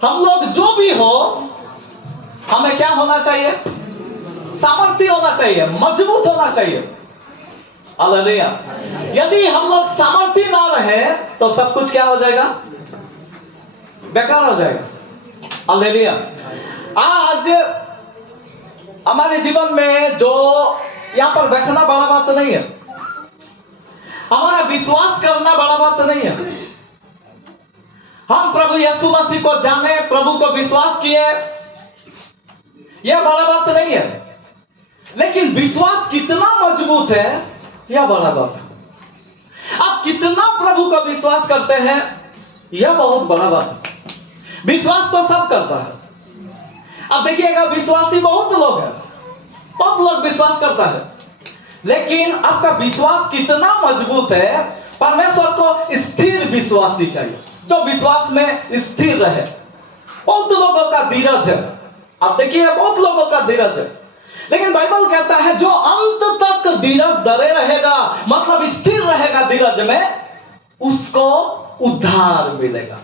हम लोग जो भी हो, हमें क्या होना चाहिए? सामर्थ्य होना चाहिए, मजबूत होना चाहिए। हालेलुया। यदि हम लोग सामर्थ्य ना रहे तो सब कुछ क्या हो जाएगा? बेकार हो जाएगा। हालेलुया। आज हमारे जीवन में जो यहां पर बैठना बड़ा बात नहीं है, हमारा विश्वास करना बड़ा बात नहीं है। हम प्रभु यीशु मसीह को जाने, प्रभु को विश्वास किए, यह बड़ा बात नहीं है। लेकिन विश्वास कितना मजबूत है, यह बड़ा बात है। आप कितना प्रभु का विश्वास करते हैं, यह बहुत बड़ा बात है। विश्वास तो सब करता है। अब देखिएगा, विश्वासी बहुत लोग हैं, बहुत लोग विश्वास करता है, लेकिन आपका विश्वास कितना मजबूत है? परमेश्वर को स्थिर विश्वासी चाहिए, जो विश्वास में स्थिर रहे। बहुत लोगों का धीरज है, आप देखिए बहुत लोगों का धीरज है, लेकिन बाइबल कहता है जो अंत तक धीरज धरे रहेगा, मतलब स्थिर रहेगा धीरज में, उसको उद्धार मिलेगा।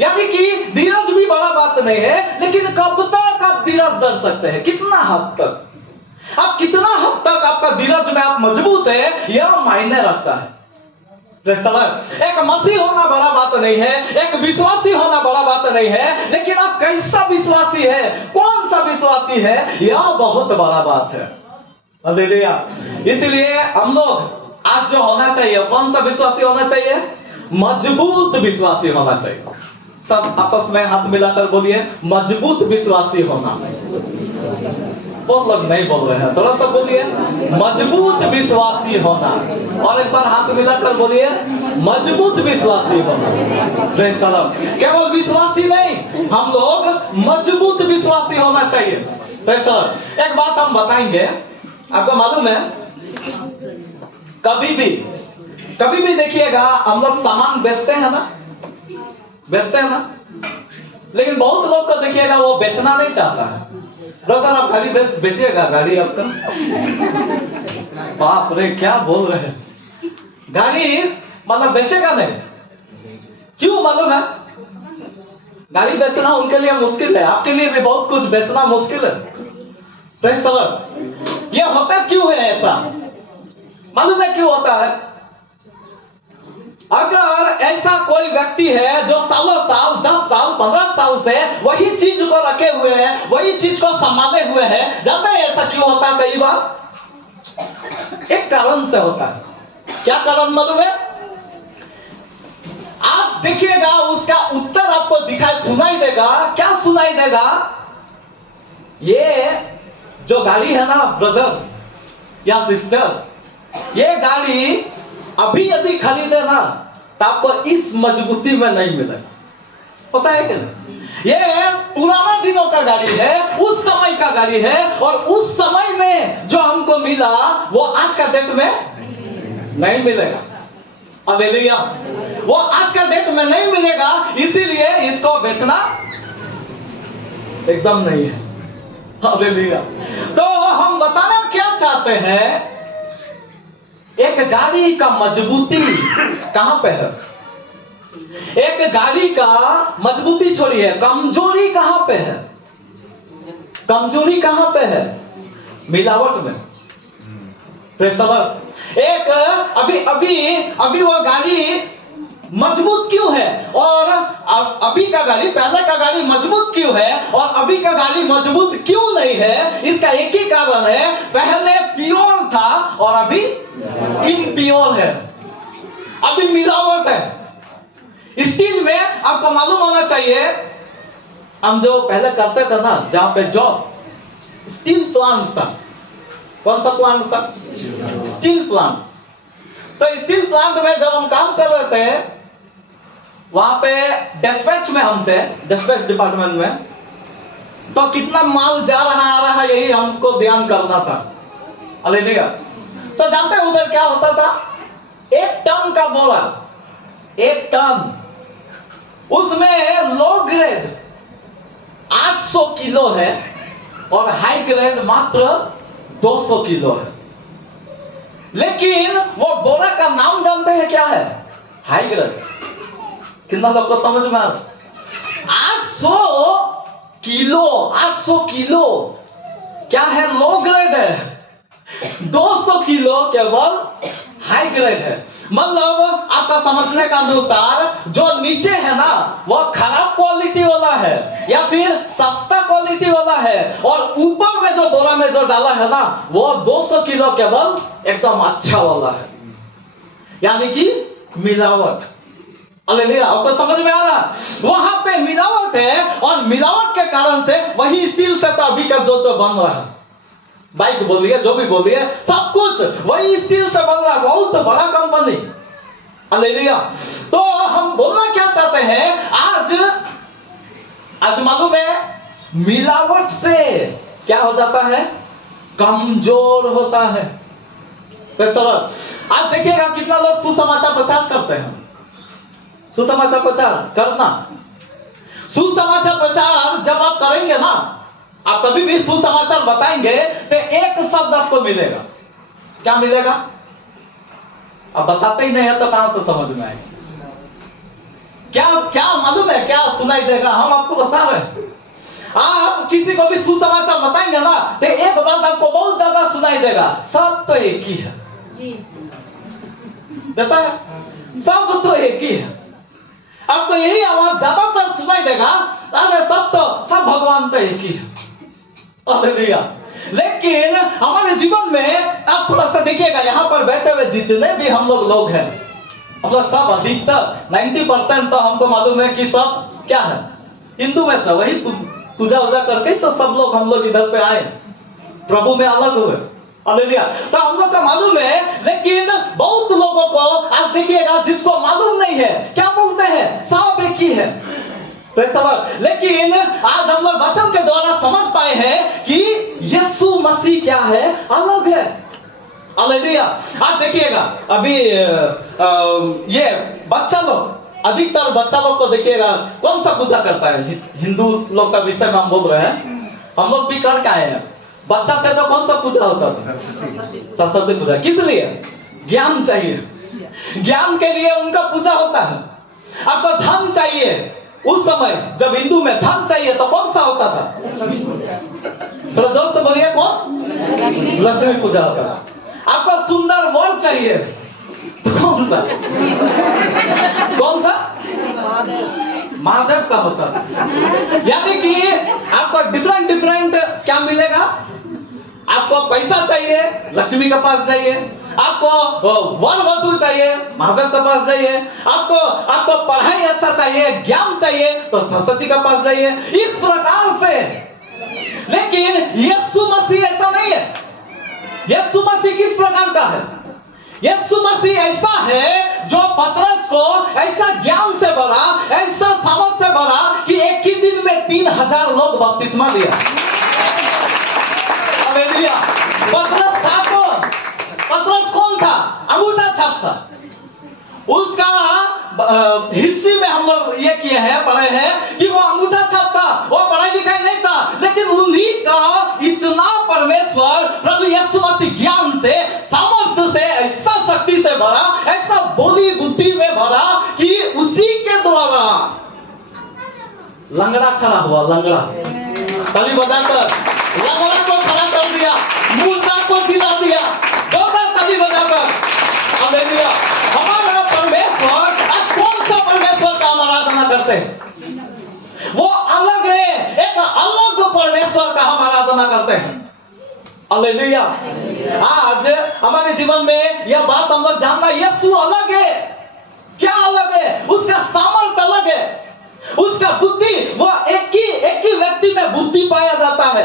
यानी कि धीरज भी बड़ा बात नहीं है, लेकिन कब तक आप धीरज धर सकते हैं, कितना हद तक, आप कितना हद तक आपका धीरज में आप मजबूत है, यह मायने रखता है। एक मसीह होना बड़ा बात नहीं है, एक विश्वासी होना बड़ा बात नहीं है, लेकिन आप कैसा विश्वासी है, कौन सा विश्वासी है, यह बहुत बड़ा बात है। हालेलुया। इसलिए हम लोग आज जो होना चाहिए, कौन सा विश्वासी होना चाहिए? मजबूत विश्वासी होना चाहिए। सब आपस में हाथ मिलाकर बोलिए, मजबूत विश्वासी होना। बहुत लोग नहीं बोल रहे हैं, थोड़ा सा बोलिए, मजबूत विश्वासी होना। और एक बार हाथ मिलाकर बोलिए, मजबूत विश्वासी होना। Praise the Lord. केवल विश्वासी नहीं, हम लोग मजबूत विश्वासी होना चाहिए। Praise the Lord. एक बात हम बताएंगे, आपको मालूम है, कभी भी देखिएगा, हम लोग सामान बेचते हैं ना, लेकिन बहुत लोग को देखिएगा वो बेचना नहीं चाहता है। ब्रदर आप गाड़ी बेचिएगा, गाड़ी आपका? बाप रे, क्या बोल रहे हैं, गाड़ी मतलब बेचेगा नहीं? क्यों मालूम है? गाड़ी बेचना उनके लिए मुश्किल है, आपके लिए भी बहुत कुछ बेचना मुश्किल है। Praise the Lord. ये होता क्यों है ऐसा? मालूम है क्यों होता है? अगर ऐसा कोई व्यक्ति है जो सालों साल, 10 साल, 15 साल से वही चीज को रखे हुए है, वही चीज को संभाले हुए है, जानते हैं ऐसा क्यों होता है? कई बार एक कारण से होता है। क्या कारण मालूम है? आप देखिएगा, उसका उत्तर आपको सुनाई देगा। क्या सुनाई देगा? ये जो गाड़ी है ना ब्रदर या सिस्टर, ये गाड़ी अभी यदि खरीदे ना तो आपको इस मजबूती में नहीं मिलेगा। पता है कि नहीं? ये पुराना दिनों का गाड़ी है, उस समय का गाड़ी है, और उस समय में जो हमको मिला वो आज का डेट में नहीं मिलेगा। हालेलुया। वो आज का डेट में नहीं मिलेगा, इसीलिए इसको बेचना एकदम नहीं है। हालेलुया। तो हम बताना क्या चाहते हैं, एक गाड़ी का मजबूती कहां पे है? एक गाड़ी का मजबूती छोड़िए, कमजोरी कहां पे है? कमजोरी कहां पे है? मिलावट में। एक अभी वो गाड़ी मजबूत क्यों है, और अभी का गाड़ी, पहले का गाड़ी मजबूत क्यों है, और अभी का गाड़ी मजबूत क्यों नहीं है? इसका एक ही कारण है, पहले प्योर था और अभी इम्प्योर है, अभी मिलावट है। स्टील में आपको मालूम होना चाहिए, हम जो पहले करते थे ना, जहां पे जॉब, स्टील प्लांट था। कौन सा प्लांट था? Steel plant. तो स्टील प्लांट में जब हम काम कर रहे थे, वहां पे डिस्पैच में हम थे, डिस्पैच डिपार्टमेंट में, तो कितना माल जा रहा आ रहा यही हमको ध्यान करना था। हालेलुया। तो जानते हैं उधर क्या होता था? 1 टन का बोरा, 1 टन, उसमें लो ग्रेड 800 किलो है और हाई ग्रेड मात्र 200 किलो है। लेकिन वो बोरा का नाम जानते हैं क्या है? High grade. कितना लोग को समझ में आ रहा? 800 किलो, 800 किलो क्या है? लो ग्रेड है। 200 किलो केवल हाई ग्रेड है। मतलब आपका समझने का अनुसार जो नीचे है ना वो खराब क्वालिटी वाला है या फिर सस्ता क्वालिटी वाला है, और ऊपर में जो बोरा में जो डाला है ना वो 200 किलो केवल एकदम अच्छा वाला है, यानी कि मिलावट। हालेलुया, आपको समझ में आ रहा? वहां पे मिलावट है, और मिलावट के कारण से वही स्टील से तो अभी का जो बन रहा है, बाइक बोलिए जो भी बोलिए, सब कुछ वही स्टील से बन रहा है, बहुत बड़ा कंपनी। हालेलुया। तो हम बोलना क्या चाहते हैं, आज मालूम है मिलावट से क्या हो जाता है? कमजोर होता है। आज देखिएगा कितना लोग सुसमाचार प्रचार करते हैं। सुसमाचार प्रचार करना, सुसमाचार प्रचार जब आप करेंगे ना, आप कभी भी सुसमाचार बताएंगे तो एक शब्द आपको मिलेगा। क्या मिलेगा? आप बताते ही नहीं है तो कहां से समझ में आएगा? क्या मालूम है क्या सुनाई देगा? हम आपको बता रहे हैं। आप किसी को भी सुसमाचार बताएंगे ना तो एक बात आपको बहुत ज्यादा सुनाई देगा, सब तो एक ही है जी। देता है, सब तो एक ही है। आपको यही आवाज ज्यादातर सुनाई देगा, अरे सब भगवान तो एक ही है। हालेलुया। लेकिन हमारे जीवन में आप थोड़ा सा देखिएगा, यहाँ पर बैठे हुए जितने भी हम लोग हैं, हम लोग सब अधिकतर 90% तो हमको मालूम है कि सब क्या है? हिंदू में से वही पूजा वूजा करके तो सब लोग हम लोग इधर पे आए, प्रभु में अलग हुए। हालेलुया। तो हम लोग का मालूम है, लेकिन बहुत लोगों को आज देखिएगा जिसको मालूम नहीं है, क्या बोलते हैं? सब एक ही है। लेकिन आज हम लोग वचन के द्वारा समझ पाए हैं कि यीशु मसीह क्या है? अलग है। हालेलुया। आप देखिएगा अभी ये बच्चा लोग, अधिकतर बच्चा लोग को देखिएगा कौन सा पूजा करता है? हिंदू लोग का विषय में हम बोल रहे हैं, हम लोग भी करके आए हैं। बच्चा थे तो कौन सा पूजा होता था? सरस्वती पूजा। किस लिए? ज्ञान चाहिए, ज्ञान के लिए उनका पूजा होता है। आपको धन चाहिए, उस समय जब हिंदू में धन चाहिए तो कौन सा होता था? थोड़ा जोर से बोलिए, कौन? लक्ष्मी पूजा होता था। आपको सुंदर वर चाहिए तो कौन सा? महादेव का होता है। यानी कि आपको डिफरेंट क्या मिलेगा? आपको पैसा चाहिए, लक्ष्मी के पास जाइए। आपको वर वधु चाहिए, महादेव के पास जाइए। आपको पढ़ाई अच्छा चाहिए, ज्ञान चाहिए तो सरस्वती के पास जाइए। इस प्रकार से। लेकिन यीशु मसीह ऐसा नहीं है। यीशु मसीह किस प्रकार का है? यीशु मसीह ऐसा है जो पतरस को ऐसा ज्ञान से भरा, ऐसा समझ से भरा कि एक ही दिन में 3000 लोग बपतिस्मा लिया। हालेलुया। पतरस था कौन? पतरस कौन था? अंगूठा छाप था। उसका हिस्ट्री में हम लोग ये किए हैं, पढ़े हैं कि वो अंगूठा छाप था, वो पढ़ाई लिखाई नहीं था, लेकिन उन्हीं का इतना परमेश्वर प्रभु यीशु मसीह ज्ञान से, सामर्थ्य से, ऐसा शक्ति से भरा, ऐसा बोली बुद्धि में भरा कि उसी के द्वारा लंगड़ा खड़ा हुआ। लंगड़ा ताली बजाकर लंगड़ा को खड़ा कर दिया, मुर्दा को जिला दिया, जोरदार ताली बजाकर। हालेलुया। हमारा परमेश्वर, कौन सा परमेश्वर का हम आराधना करते हैं? वो अलग है, एक अलग परमेश्वर का हम आराधना करते हैं। हालेलुया। आज हमारे जीवन में यह बात हम लोग जानना, यीशु अलग है। क्या अलग है? उसका सामर्थ्य अलग है, उसका बुद्धि, वो एक ही व्यक्ति में बुद्धि पाया जाता है।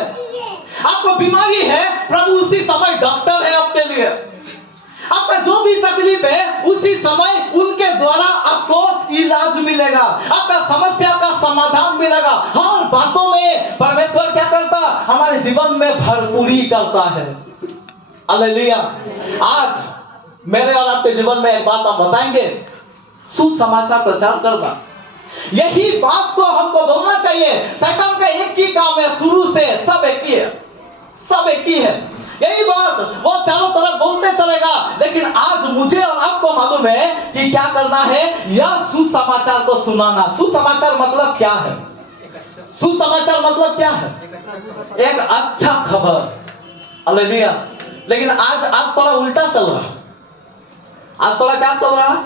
आपको बीमारी है, प्रभु उसी समय डॉक्टर है आपके लिए। आपका जो भी तकलीफ है उसी समय उनके द्वारा आपको इलाज मिलेगा, आपका समस्या का समाधान मिलेगा। हर बातों में परमेश्वर क्या करता? हमारे जीवन में भरपूरी करता है। हालेलुया। आज मेरे और आपके जीवन में एक बात हम बताएंगे, सुसमाचार प्रचार करना। यही बात को हमको बोलना चाहिए। शैतान का एक ही काम है, शुरू से सब एक ही है, सब एक ही है। यही बात वो चारों तरफ बोलते चलेगा, लेकिन आज मुझे और आपको मालूम है कि क्या करना है? यह सुसमाचार को सुनाना। सुसमाचार मतलब क्या है? सुसमाचार मतलब क्या है? एक अच्छा खबर। हालेलुया। लेकिन आज थोड़ा उल्टा चल रहा है। आज थोड़ा क्या चल रहा है?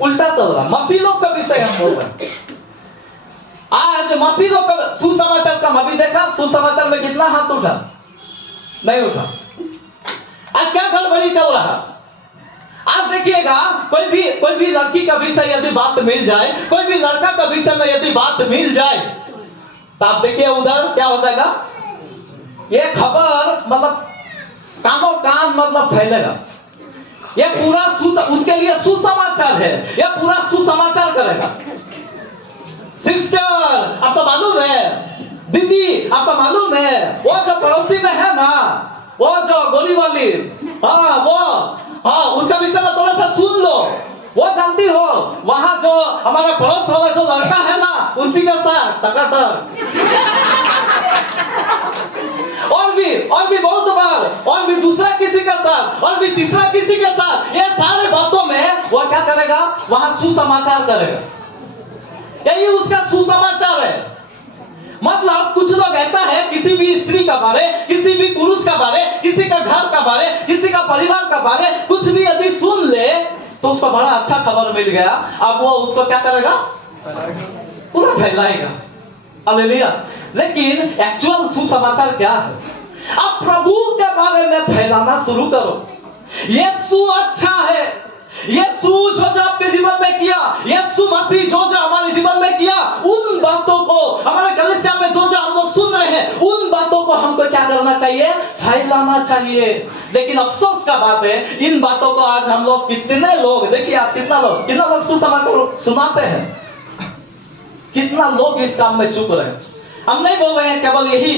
उल्टा चल रहा है। मसीहों का विषय हम बोल रहे हैं। आज मसीहों का सुसमाचार का अभी देखा, सुसमाचार में कितना हाथ उठा? नहीं उठा। आज क्या गड़बड़ी चल रहा है? आज देखिएगा, कोई भी लड़की का विषय यदि बात मिल जाए, कोई भी लड़का का विषय में यदि बात मिल जाए, तो आप देखिए उधर क्या हो जाएगा? ये खबर मतलब कानों कान मतलब फैलेगा। ये पूरा उसके लिए सुसमाचार है। ये पूरा सुसमाचार करेगा। सिस्टर, आपको मालूम है? दीदी, आपको मालूम है? वो जो पड़ोसी में है ना, वो जो गोली वाली, उसका विषय में थोड़ा सा सुन लो। वो जानती हो, वहां जो हमारे पड़ोस वाला जो लड़का है ना, उसी के साथ टकाटक। और भी बहुत बार, और भी दूसरा किसी के साथ, और भी तीसरा किसी के साथ। ये सारे बातों में वो क्या करेगा? वहां सुसमाचार करेगा। यही उसका सुसमाचार है। मतलब कुछ लोग ऐसा है, किसी भी स्त्री का बारे, किसी भी पुरुष का बारे, किसी का घर का बारे, किसी का परिवार का बारे कुछ भी यदि सुन ले तो उसको बड़ा अच्छा खबर मिल गया। अब वो उसको क्या करेगा? पूरा फैलाएगा। हालेलुया। लेकिन एक्चुअल सुसमाचार क्या है? अब प्रभु के बारे में फैलाना शुरू करो। यीशु अच्छा है। यीशु जो आपके जीवन में किया, यीशु मसीह जो हमारे जीवन में किया, उन बातों को हमारे कलीसिया में जो हम लोग सुन रहे हैं, उन बातों को हमको क्या करना चाहिए? फैलाना चाहिए। लेकिन अफसोस का बात है, इन बातों को आज हम लोग कितने लोग, देखिए आज कितना लोग सुसमाचार सुनाते हैं, कितना लोग इस काम में चुप रहे हैं। हम नहीं बोल रहे हैं केवल यही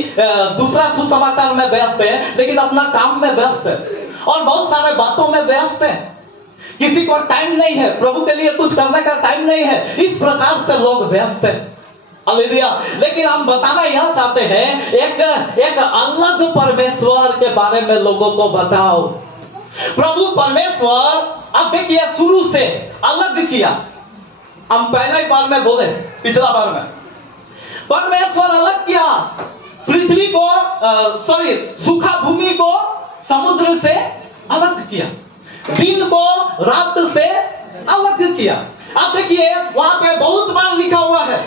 दूसरा सुसमाचार में व्यस्त है, लेकिन अपना काम में व्यस्त है और बहुत सारे बातों में व्यस्त है। किसी को टाइम नहीं है, प्रभु के लिए कुछ करने का टाइम नहीं है। इस प्रकार से लोग व्यस्त हैं। हालेलुया। लेकिन हम बताना यह चाहते हैं, एक अलग परमेश्वर के बारे में लोगों को बताओ। प्रभु परमेश्वर अब देखिए शुरू से अलग किया। हम पहले ही बार में बोले, पिछला बार में परमेश्वर अलग किया पृथ्वी को, सूखा भूमि को समुद्र से अलग किया, दिन को रात से अलग किया। अब देखिए वहां पे बहुत बार लिखा हुआ है,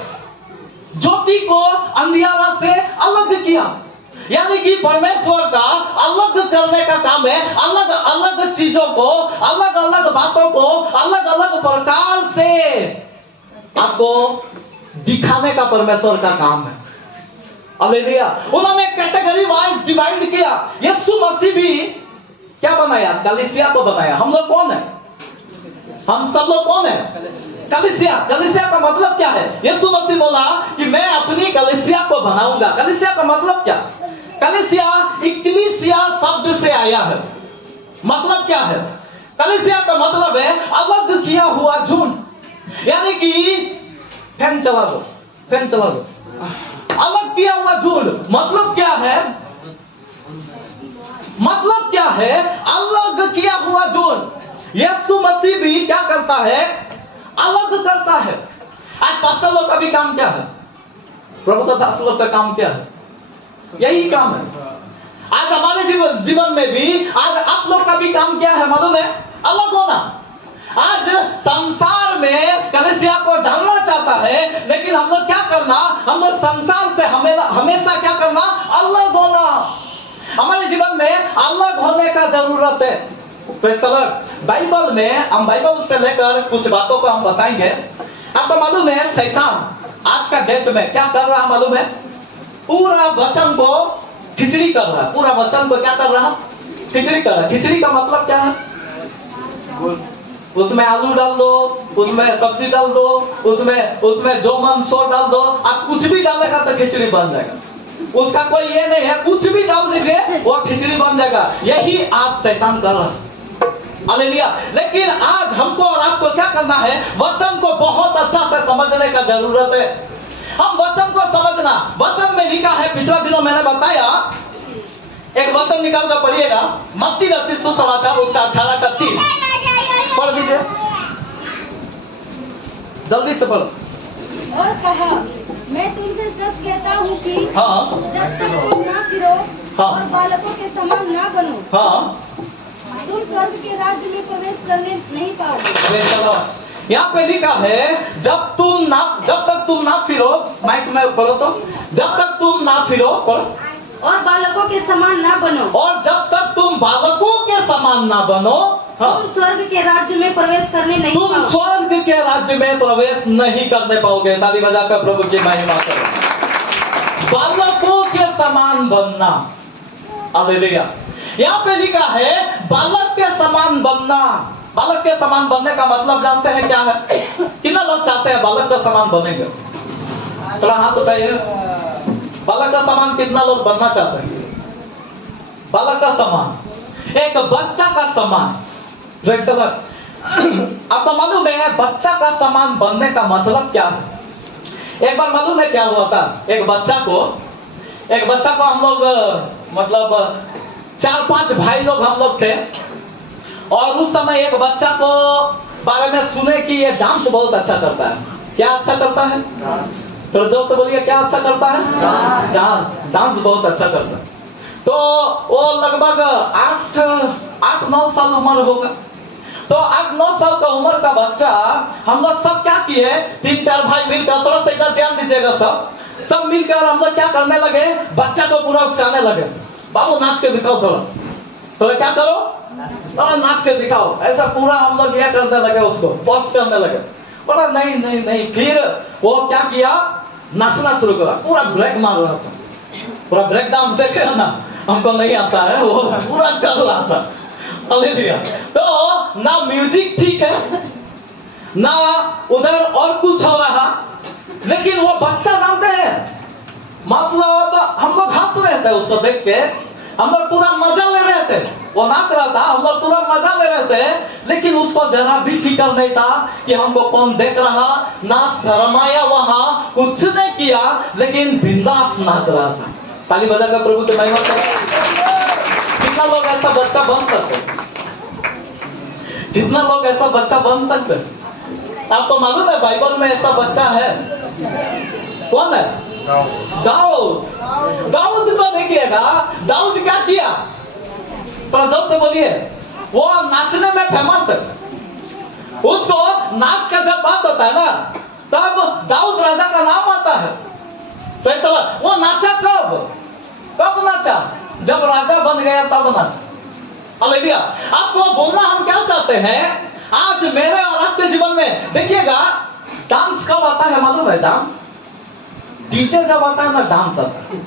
ज्योति को अंधियारा से अलग किया। यानी कि परमेश्वर का अलग करने का काम है। अलग अलग चीजों को, अलग अलग बातों को अलग अलग प्रकार से आपको दिखाने का परमेश्वर का काम है। हालेलुया। उन्होंने कैटेगरी वाइज डिवाइड किया। यीशु मसीह भी क्या बनाया? कलीसिया को बनाया। हम लोग कौन है? हम सब लोग कौन है? कलीसिया। कलीसिया का मतलब क्या है? यीशु मसीह बोला कि मैं अपनी कलीसिया को बनाऊंगा। कलीसिया का मतलब क्या? कलीसिया इक्लीसिया शब्द से आया है। मतलब क्या है? कलीसिया का मतलब है अलग किया हुआ झुंड। यानी कि फैन चला दो, फैन चला दो। अलग किया हुआ झुंड मतलब क्या है? मतलब क्या है? अलग किया हुआ झुंड। यीशु मसीह भी क्या करता है? अलग करता है। आज पास्टर लोग का भी काम क्या है? प्रभु का दास लोग का काम क्या है? यही काम है। आज हमारे जीवन में भी आज आप लोग का भी काम क्या है मालूम है? अलग होना। आज संसार में कलीसिया को डालना चाहता है, लेकिन हम लोग क्या करना? हम लोग संसार से हमेशा क्या करना? अलग होना। हमारे जीवन में अलग होने का जरूरत है। Praise the Lord. बाइबल में हम बाइबल से लेकर कुछ बातों को हम बताएंगे। आपको मालूम है शैतान आज का डेट में क्या कर रहा मालूम है? पूरा वचन को खिचड़ी कर रहा है। पूरा वचन को क्या कर रहा? खिचड़ी कर रहा है। खिचड़ी का मतलब क्या है? उसमें आलू डाल दो, उसमें सब्जी डाल दो, उसमें जो मन सो डाल दो। आप कुछ भी डालेगा तो खिचड़ी बन जाएगा। उसका कोई ये नहीं है, कुछ भी डाल दीजिए वो खिचड़ी बन जाएगा। यही आज शैतान कर रहा है। हालेलुया। लेकिन आज हमको और आपको क्या करना है? वचन को बहुत अच्छा से समझने का जरूरत है। हम वचन को समझना, वचन में लिखा है, पिछला दिनों मैंने बताया, एक वचन निकाल कर पढ़िएगा, मत्ती रचित सुसमाचार उसका 18:30 पढ़ दीजिए, जल्दी से पढ़ो। और कहा, मैं तुमसे सच कहता हूँ कि हाँ जब तक तुम ना फिरो हाँ। और बालकों के समान ना बनो, हाँ तुम स्वर्ग के राज्य में प्रवेश करने नहीं पाओगे। अरे चलो, यहाँ पे लिखा है जब तक तुम ना फिरो, माइक में पढ़ो तो, जब तक तुम ना फिरो और बालकों के समान ना बनो, और जब तक तुम बालकों के समान ना बनो, हाँ, तुम स्वर्ग के राज्य में प्रवेश करने नहीं तुम पाओगे। स्वर्ग के राज्य में प्रवेश नहीं करने पाओगे। ताली बजाकर प्रभु की महिमा करो। बालकों के समान बनना, हालेलुया। यहाँ पे लिखा है बालक के समान बनना। बालक के समान बनने का मतलब जानते हैं क्या है? कितना लोग चाहते हैं बालक का समान बनेंगे? थोड़ा हाथ उठाइए। बालक का समान कितना लोग बनना चाहते हैं? बालक का समान, एक बच्चा का समान। Praise the Lord. आपको मालूम है बच्चा का समान बनने का मतलब क्या है? एक बार मालूम है क्या हुआ था? एक बच्चा को हम लोग मतलब 4-5 भाई लोग हम लोग थे, और उस समय एक बच्चा को बारे में सुने कि ये डांस बहुत अच्छा करता है। क्या अच्छा करता है? तो जोर से बोलिए, क्या अच्छा करता है? डांस बहुत अच्छा करता है। तो वो लगभग 8-9 साल उम्र होगा। तो 8-9 साल का उम्र का बच्चा, हम लोग सब क्या किए, 3-4 भाई मिलकर, थोड़ा सा इधर ध्यान दीजिएगा, सब मिलकर हम लोग क्या करने लगे, बच्चा को पूरा उस्काने लगे। बाबू नाच के दिखाओ, थोड़ा क्या करो, थोड़ा नाच के दिखाओ। ऐसा पूरा हम लोग यह करने लगे, उसको पॉज करने लगे। बोला नहीं। फिर वो क्या किया, नाचना शुरू करा, पूरा ब्रेक मार रहा था। पूरा ब्रेक डांस देखे ना, हमको नहीं आता है, वो पूरा कर रहा था। हालेलुया। तो ना म्यूजिक ठीक है, ना उधर और कुछ हो रहा, लेकिन वो बच्चा जानते हैं, मतलब हम लोग हंस रहे थे उसको देख के, हम लोग पूरा मजा ले रहे थे। वो नाच रहा था, हम लोग पूरा मजा ले रहे थे, लेकिन उसको जरा भी फिक्र नहीं था कि हमको कौन देख रहा, ना शर्माया, वहां कुछ नहीं किया, लेकिन बिंदास नाच रहा था। ताली बजाकर प्रभु की महिमा करें। कितना लोग ऐसा बच्चा बन सकते? कितना लोग ऐसा बच्चा बन सकते? आपको मालूम है बाइबल में ऐसा बच्चा है? कौन है? दाऊद को देखिएगा, दाऊद क्या किया? थोड़ा जोर से बोलिए। वो नाचने में फेमस है। उसको नाच का जब बात होता है ना, तब दाऊद राजा का नाम आता है। तो वो नाचा कब नाचा? जब राजा बन गया तब नाचा। हालेलुया। आपको बोलना हम क्या चाहते हैं आज मेरे और आपके जीवन में, देखिएगा डांस कब आता है मालूम है? डांस डीजे जब आता है ना, डांस आता है।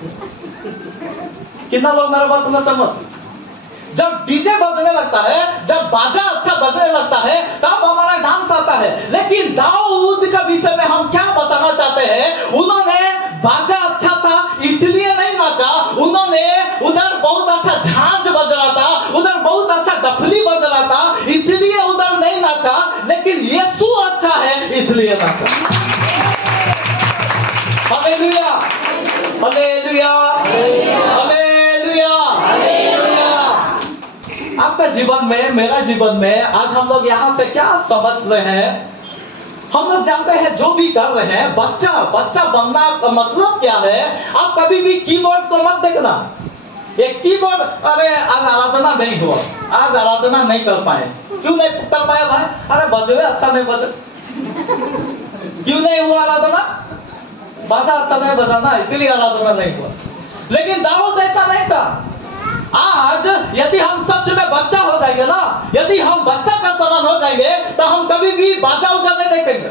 कितना लोग मेरे बात में सहमत? जब डीजे बजने लगता है, जब बाजा अच्छा बजने लगता है, तब हमारा डांस आता है। लेकिन दाऊद का विषय में हम क्या बताना चाहते हैं? उन्होंने बाजा अच्छा था इसलिए नहीं नाचा, उन्होंने उधर बहुत अच्छा झांझ बज रहा था, उधर बहुत अच्छा डफली बज रहा था, इसलिए उधर नहीं नाचा, लेकिन यीशु अच्छा है इसलिए नाचा। Hallelujah, hallelujah, hallelujah. आपका जीवन में, मेरा जीवन में आज हम लोग यहाँ से क्या समझ रहे हैं? हम लोग जानते हैं जो भी कर रहे हैं, बच्चा बनना का मतलब क्या है? आप कभी भी कीबोर्ड को मत देखना। एक कीबोर्ड, अरे आज आराधना नहीं हुआ, आज आराधना नहीं कर पाए। क्यों नहीं कर पाए भाई? अरे बजे अच्छा नहीं बजे। क्यों नहीं हुआ आराधना? बाजा अच्छा नहीं बजाना, इसीलिए आराधना नहीं हुआ। लेकिन दाऊद ऐसा नहीं था। आज यदि हम सच में बच्चा हो जाएंगे ना, यदि हम बच्चा का समान हो जाएंगे, तो हम कभी भी बाजा उजा नहीं देखेंगे,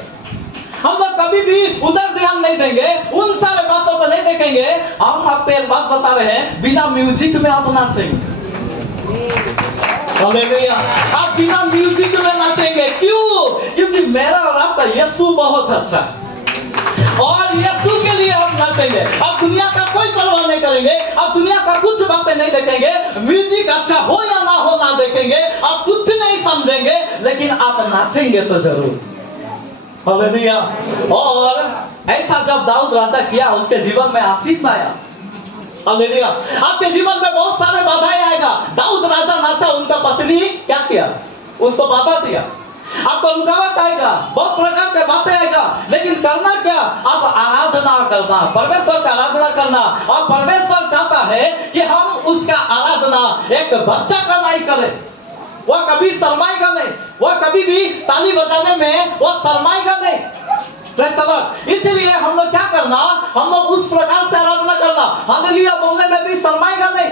हम लोग कभी भी उधर ध्यान नहीं देंगे, उन सारे बातों पर नहीं देखेंगे। हम आपको एक बात बता रहे हैं, बिना म्यूजिक में आप नाचेंगे। हालेलुया। आप बिना म्यूजिक में नाचेंगे। क्यों? क्योंकि मेरा और आपका यीशु बहुत अच्छा है, और यीशु के लिए हम नाचेंगे। अब दुनिया का कोई परवाह नहीं करेंगे, अब दुनिया का कुछ बातें नहीं देखेंगे, म्यूजिक अच्छा हो या ना हो ना देखेंगे, अब कुछ नहीं समझेंगे, लेकिन आप नाचेंगे तो जरूर। हालेलुया। और ऐसा जब दाऊद राजा किया, उसके जीवन में आशीष आया। हालेलुया। आपके जीवन में बहुत सारे बाधाएं आएगा। दाऊद राजा नाचा, उनका पत्नी क्या किया? उसको बाधा दिया। आपको रुकावट आएगा, बहुत प्रकार के बातें आएगा, लेकिन करना क्या? आप आराधना करना, परमेश्वर का आराधना करना। और परमेश्वर चाहता है कि हम उसका आराधना एक बच्चा का नहीं करें। वह कभी शर्माएगा नहीं, वह कभी भी ताली बजाने में वह शर्माएगा नहीं। इसलिए हम लोग क्या करना, हम लोग उस प्रकार से आराधना करना, हालेलुया बोलने में भी शर्माएगा नहीं।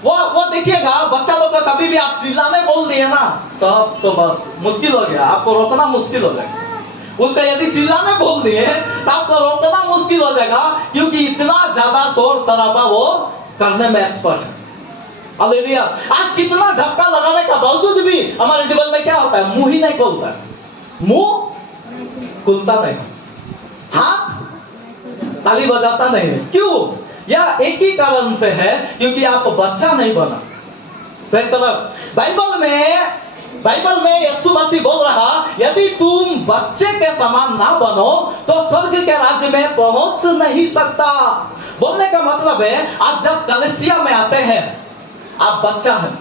वो देखिएगा, बच्चा लोग का कभी भी आप चिल्लाने बोल दिए ना, तो बस मुश्किल हो गया, आपको रोकना मुश्किल हो जाएगा। उसका यदि चिल्लाने बोल दिए तो आपको रोकना मुश्किल हो जाएगा, क्योंकि इतना ज्यादा शोर शराबा वो करने में एक्सपर्ट है। हालेलुया। आज कितना धक्का लगाने का बावजूद भी हमारे जीवन में क्या होता है? मुंह ही नहीं खुलता है, मुंह खुलता नहीं, हाथ ताली बजाता नहीं है। क्यों? यह एक ही कारण से है, क्योंकि आप बच्चा नहीं बना। बाइबल में यीशु मसीह बोल रहा, यदि तुम बच्चे के समान ना बनो तो स्वर्ग के राज्य में पहुंच नहीं सकता। बोलने का मतलब है, आप जब कलीसिया में आते हैं आप बच्चा हैं।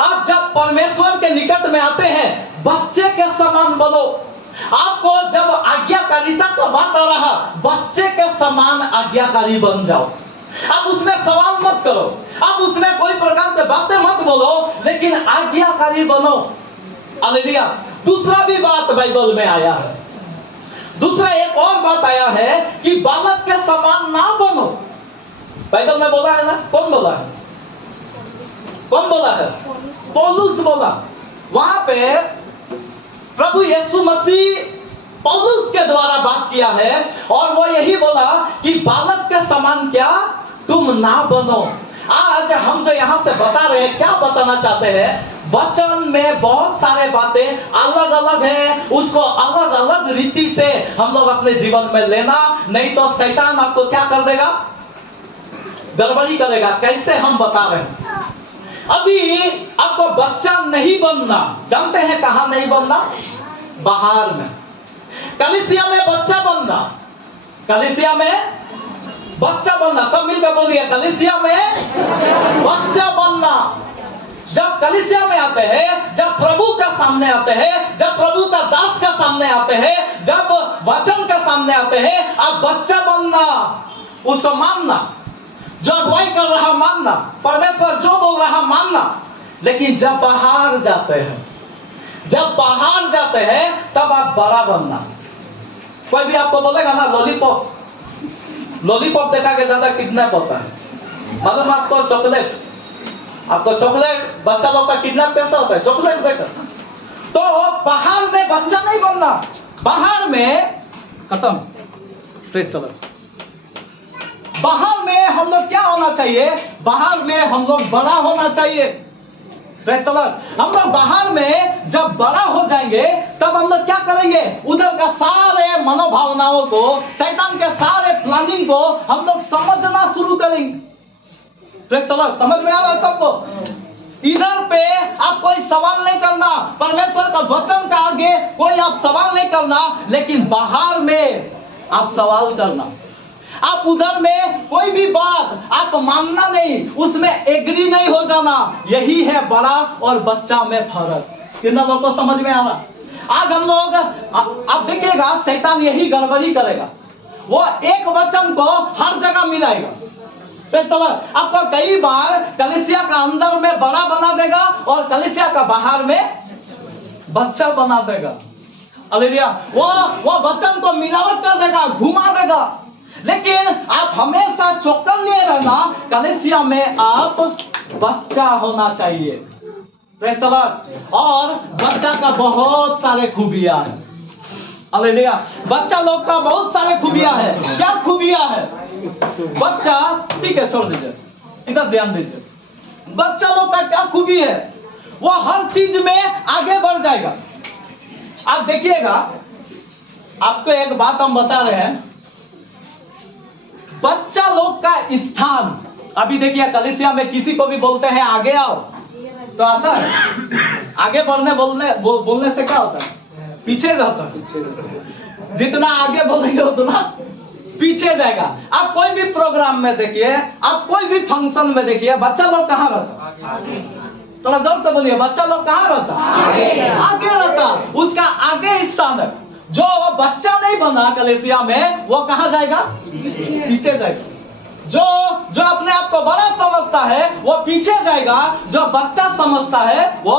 आप जब परमेश्वर के निकट में आते हैं बच्चे के समान बनो। आपको जब आज्ञाकारिता का बात आ रहा, बच्चे के समान आज्ञाकारी बन जाओ। आप उसमें सवाल मत करो, आप उसमें कोई प्रकार के बातें मत बोलो, लेकिन आज्ञाकारी बनो। हालेलुया। दूसरा भी बात बाइबल में आया है, दूसरा एक और बात आया है कि बालक के समान ना बनो। बाइबल में बोला है ना, कौन बोला है? कौन बोला है? पौलुस बोला। वहां पे प्रभु यीशु मसीह पौलुस के द्वारा बात किया है, और वो यही बोला कि बालक के समान क्या तुम ना बनो। आज हम जो यहां से बता रहे हैं, क्या बताना चाहते हैं? वचन में बहुत सारे बातें अलग अलग है, उसको अलग अलग रीति से हम लोग अपने जीवन में लेना, नहीं तो शैतान आपको क्या कर देगा? गड़बड़ी करेगा। कैसे हम बता रहे हैं? अभी आपको बच्चा नहीं बनना, जानते हैं कहां नहीं बनना? बाहर में। कलीसिया में बच्चा बनना, कलीसिया में बच्चा बनना। सब मिलकर बोलिए, कलीसिया में बच्चा बनना। जब कलीसिया में आते हैं, जब प्रभु का सामने आते हैं, जब प्रभु का दास का सामने आते हैं, जब वचन का सामने आते हैं, आप बच्चा बनना, उसको मानना, जो अगुवाई कर रहा मानना, परमेश्वर जो बोल रहा मानना। लेकिन जब बाहर जाते हैं, जब बाहर जाते हैं तब आप बड़ा बनना। कोई भी आपको बोलेगा ना लॉलीपॉप, लॉलीपॉप देखा के ज्यादा किडनैप होता है। मालूम आपको? चॉकलेट, आपको चॉकलेट, बच्चा लोग का किडनैप कैसा होता है? चॉकलेट देकर। तो बाहर में बच्चा नहीं बनना, बाहर में खत्म। बाहर में हम लोग क्या होना चाहिए? बाहर में हम लोग बड़ा होना चाहिए। हम लोग बाहर में जब बड़ा हो जाएंगे तब हम लोग क्या करेंगे? उधर का सारे मनोभावनाओं को, शैतान के सारे प्लानिंग को हम लोग समझना शुरू करेंगे। समझ में आ रहा है सबको? इधर पे आप कोई सवाल नहीं करना, परमेश्वर का वचन का आगे कोई आप सवाल नहीं करना, लेकिन बाहर में आप सवाल करना। आप उधर में कोई भी बात आप मानना नहीं, उसमें एग्री नहीं हो जाना। यही है बड़ा और बच्चा में फर्क। कितना लोगों को समझ में आ रहा? आज हम लोग आप देखिएगा, शैतान यही गड़बड़ी करेगा, वो एक वचन को हर जगह मिलाएगा। आपको कई बार कलीसिया का अंदर में बड़ा बना देगा और कलीसिया का बाहर में बच्चा बना देगा। हालेलुया। वो वचन को मिलावट कर देगा, घुमा देगा। लेकिन आप हमेशा चौकन्ने रहना, कलीसिया में आप बच्चा होना चाहिए। और बच्चा का बहुत सारे खूबियां है। हालेलुया। बच्चा लोग का बहुत सारे खूबियां है। क्या खूबियां है? बच्चा, ठीक है छोड़ दीजिए, इधर ध्यान दीजिए। बच्चा लोग का क्या खूबी है? वो हर चीज में आगे बढ़ जाएगा। आप देखिएगा, आपको एक बात हम बता रहे हैं, बच्चा लोग का स्थान, अभी देखिए कलीसिया में किसी को भी बोलते हैं आगे आओ तो आता है? आगे बढ़ने बोलने से क्या होता है? पीछे जाता है। जितना आगे बोलेंगे उतना पीछे जाएगा। आप कोई भी प्रोग्राम में देखिए, आप कोई भी फंक्शन में देखिए, बच्चा लोग कहाँ रहता है? थोड़ा जोर से बोलिए, बच्चा लोग कहाँ रहता? आगे रहता। उसका आगे स्थान है। जो बच्चा नहीं बना कलीसिया में, वो कहाँ जाएगा? पीछे जाएगा। जो अपने आप को बड़ा समझता है वो पीछे जाएगा, जो बच्चा समझता है वो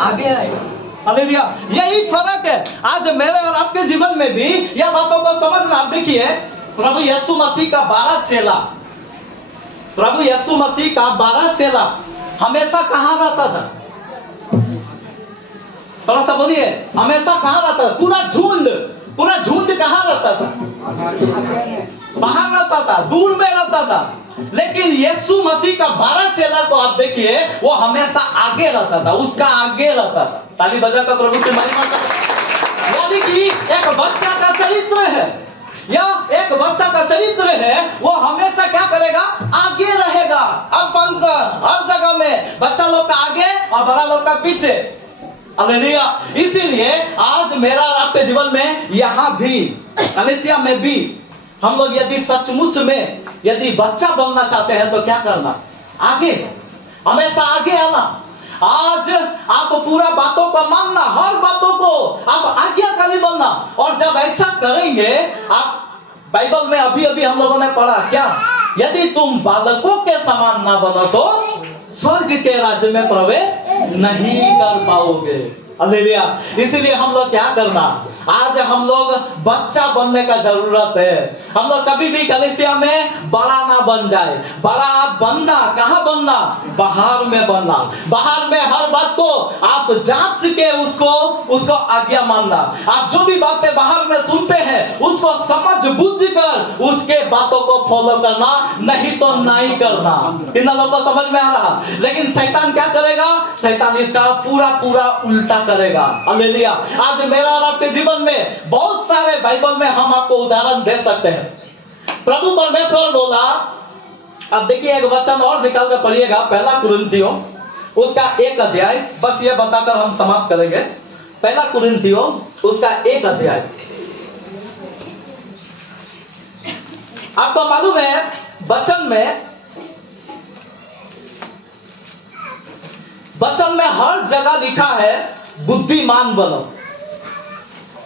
आगे आएगा। हालेलुया। यही फर्क है आज मेरे और आपके जीवन में भी। यह बातों को समझना। आप देखिए, प्रभु यीशु मसीह का 12 चेला, प्रभु यीशु मसीह का 12 चेला हमेशा कहाँ रहता था? थोड़ा सा बोलिए, हमेशा कहाँ रहता था? पूरा झुंड कहाँ रहता था? बाहर रहता था, दूर में रहता था। लेकिन यीशु मसीह का 12 चेला को आप देखिए, वो हमेशा आगे रहता था, उसका आगे रहता था। ताली बजाकर प्रभु की महिमा करें। यानी कि एक बच्चा का चरित्र है, या एक बच्चा का चरित्र है, वो हमेशा क्या करेगा? आगे रहेगा। हर फंक्शन, हर जगह में बच्चा लोग का आगे और बड़ा लोग का पीछे। हालेलुया। इसीलिए आज मेरा और आपके जीवन में, यहाँ भी कलीसिया में भी, हम लोग यदि सचमुच में यदि बच्चा बनना चाहते हैं तो क्या करना? आगे, हमेशा आगे आना। आज आप पूरा बातों को मानना, हर बातों को आप आज्ञाकारी बनना। और जब ऐसा करेंगे, आप बाइबल में अभी हम लोगों ने पढ़ा क्या? यदि तुम बालकों के समान ना बनो तो स्वर्ग के राज्य में प्रवेश नहीं कर पाओगे। हालेलुया। इसीलिए हम लोग क्या करना? आज हम लोग बच्चा बनने का जरूरत है। हम लोग कभी भी कलीसिया में बड़ा ना बन जाए। बड़ा बनना, कहाँ बनना? बाहर में बनना। बाहर में हर बात को आप जांच के उसको आज्ञा मानना। आप जो भी बातें बाहर में सुनते हैं उसको समझ बूझ कर उसके बातों को फॉलो करना, नहीं तो नहीं करना। इन लोगों को समझ में आ रहा? लेकिन शैतान क्या करेगा? शैतान इसका पूरा उल्टा करेगा। हालेलुया। आज मेरा और आपके जीवन में बहुत सारे बाइबल में हम आपको उदाहरण दे सकते हैं। प्रभु परमेश्वर बोला, अब देखिए एक वचन और निकाल कर पढ़िएगा, 1 कुरिन्थियों उसका 1 अध्याय। बस ये बताकर हम समाप्त करेंगे। 1 कुरिन्थियों उसका 1 अध्याय। आपको मालूम है वचन में हर जगह लिखा है बुद्धिमान बनो,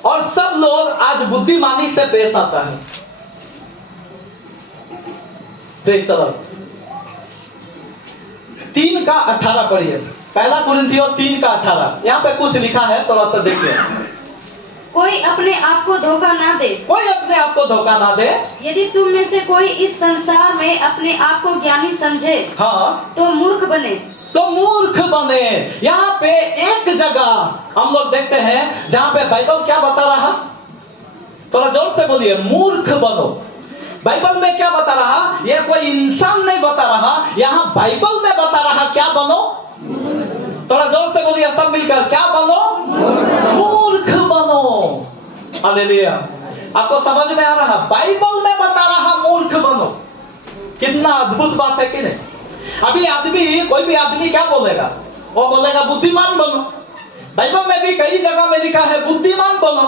और सब लोग आज बुद्धिमानी से पेश आता है। तो इस तरह 3 का 18 पढ़िए। 1 कुरिन्थियों 3 का 18। यहाँ पे कुछ लिखा है, थोड़ा सा देखिए। कोई अपने आप को धोखा ना दे। कोई अपने आप को धोखा ना दे। यदि तुम में से कोई इस संसार में अपने आप को ज्ञानी समझे, हाँ, तो मूर्ख बने। तो मूर्ख बने। यहाँ पे एक जगह हम लोग देखते हैं जहाँ पे बाइबल क्या बता रहा? थोड़ा जोर से बोलिए, मूर्ख बनो। बाइबल में क्या बता रहा? ये कोई इंसान नहीं बता रहा, यहाँ बाइबल में बता रहा क्या बनो? थोड़ा जोर से बोलिए सब मिलकर, क्या बनो? मूर्ख बनो। हालेलुया। आपको समझ में आ रहा? बाइबल में बता रहा मूर्ख बनो। कितना अद्भुत बात है कि नहीं? अभी कोई भी आदमी क्या बोलेगा? वो बोलेगा बुद्धिमान बनो। बाइबल में भी कई जगह में लिखा है बुद्धिमान बनो,